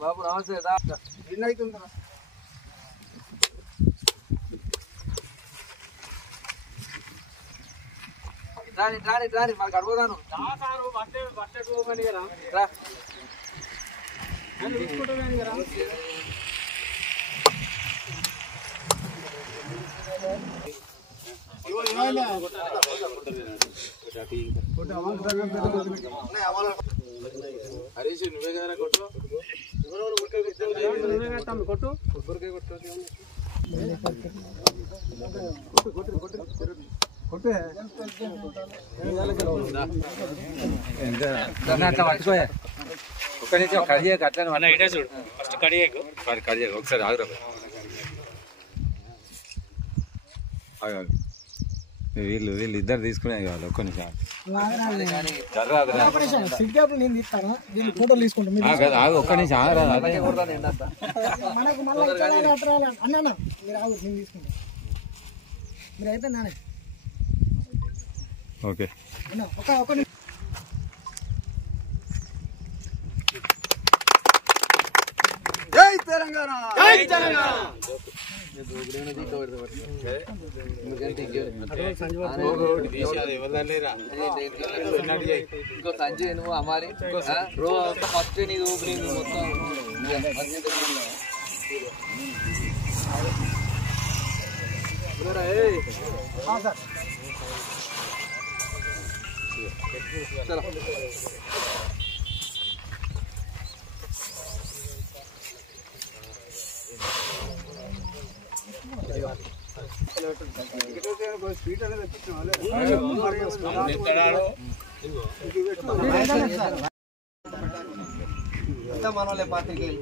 బాబు నమస్తే రాని రాని రాని మాకు అడుగుదాను హరీష్ నువ్వే కదా కొట్టు కొట్టు పట్టుకో ఒక్క నుంచి కడిగే అట్లా ఇటే చూడు ఫస్ట్ కడిగే ఒకసారి ఆగురా వీళ్ళు ఇద్దరు తీసుకునే కావాలి ఒక్క నిమిషం ఒక్క నిమిషం ఓకే జై తెలంగాణ జై తెలంగాణ ఇంకో సంజయ్ నువ్వు అమ్మారి ఫస్ట్ నీకు ఓపెనింగ్ మొత్తం మనోళ్ళే పాత్రికేయులు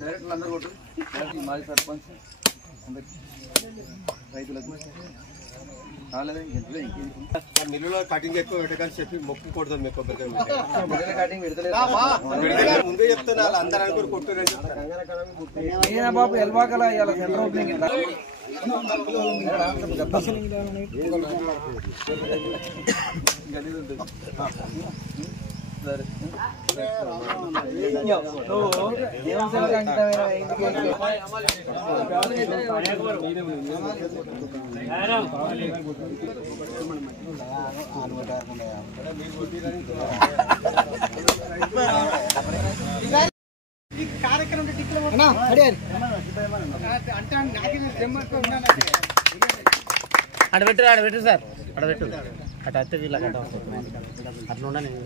డైరెక్ట్ అందరూ కొట్టు మాజీ సర్పంచ్ రైతులకు మిల్లులో కటింగ్ ఎక్కువ పెట్టకని చెప్పి మొక్కు కొడతాం మీకు కటింగ్ పెడతలేదు ముందే చెప్తున్నా అందరూ అనుకుని కొట్టుకుని బాబు ఎల్వాకల ఇవాళ సెంటర్ ఓపెనింగ్ సరే కార్యక్రమం ఆడబెట్టు సార్ ఆడబెట్టు అటు అత్తే వీళ్ళకి అట్లా ఉండ నేను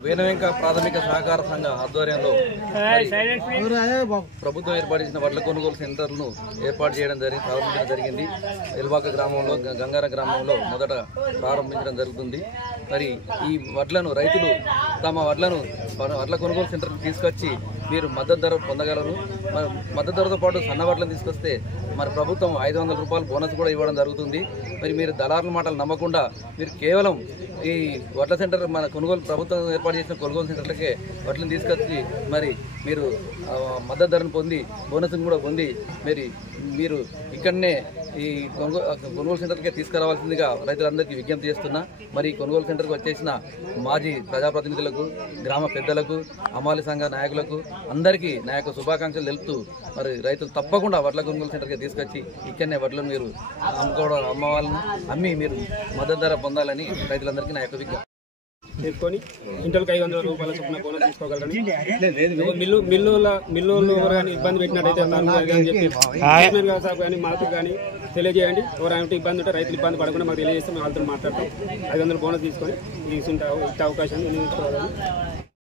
వేనవెంక ప్రాథమిక సహకార సంఘ ఆధ్వర్యంలో ప్రభుత్వం ఏర్పాటు చేసిన వడ్ల కొనుగోలు సెంటర్ను ఏర్పాటు చేయడం ప్రారంభించడం జరిగింది. ఎల్వాక గ్రామంలో గంగార గ్రామంలో మొదట ప్రారంభించడం జరుగుతుంది. మరి ఈ వడ్లను రైతులు తమ వడ్ల కొనుగోలు సెంటర్కి తీసుకొచ్చి మీరు మద్దతు ధర పొందగలరు. మద్దతు ధరతో పాటు సన్న వడ్లను తీసుకొస్తే మరి ప్రభుత్వం 500 రూపాయలు బోనస్ కూడా ఇవ్వడం జరుగుతుంది. మరి మీరు దళారుల మాటలు నమ్మకుండా మీరు కేవలం ఈ వడ్ల సెంటర్ మన కొనుగోలు ప్రభుత్వం ఏర్పాటు చేసిన కొనుగోలు సెంటర్లకే వడ్లను తీసుకొచ్చి మరి మీరు మద్దతు ధరను పొంది బోనస్ను కూడా పొంది మీరు ఇక్కడనే ఈ కొనుగోలు సెంటర్కే తీసుకురావాల్సిందిగా రైతులందరికీ విజ్ఞప్తి చేస్తున్నా. మరి కొనుగోలు సెంటర్కి వచ్చేసిన మాజీ ప్రజాప్రతినిధులకు, గ్రామ పెద్దలకు, అమాలి సంఘ నాయకులకు అందరికీ నా యొక్క శుభాకాంక్షలు తెలుపుతూ మరి రైతులు తప్పకుండా వడ్ల కొనుగోలు సెంటర్కి తీసుకొచ్చి ఇక్కడనే వడ్లను మీరు అమ్మి మీరు మద్దతు ధర పొందాలని రైతులందరికీ నా యొక్క విజ్ఞప్తి. తీసుకొని ఇంటర్కి 500 రూపాయల చొప్పున బోనస్ తీసుకోగలరని మిల్లులు కానీ ఇబ్బంది పెట్టినట్టయితే అని చెప్పి చైర్మన్ గారు సార్ కానీ మాకు కానీ తెలియజేయండి. ఎవరైనా ఇబ్బంది ఉంటే రైతులు ఇబ్బంది పడకుండా మాకు తెలియజేస్తే మేము వాళ్ళతో మాట్లాడతాం. 500 బోనస్ తీసుకొని ఈ అవకాశాన్ని వినియోగించుకోవాలని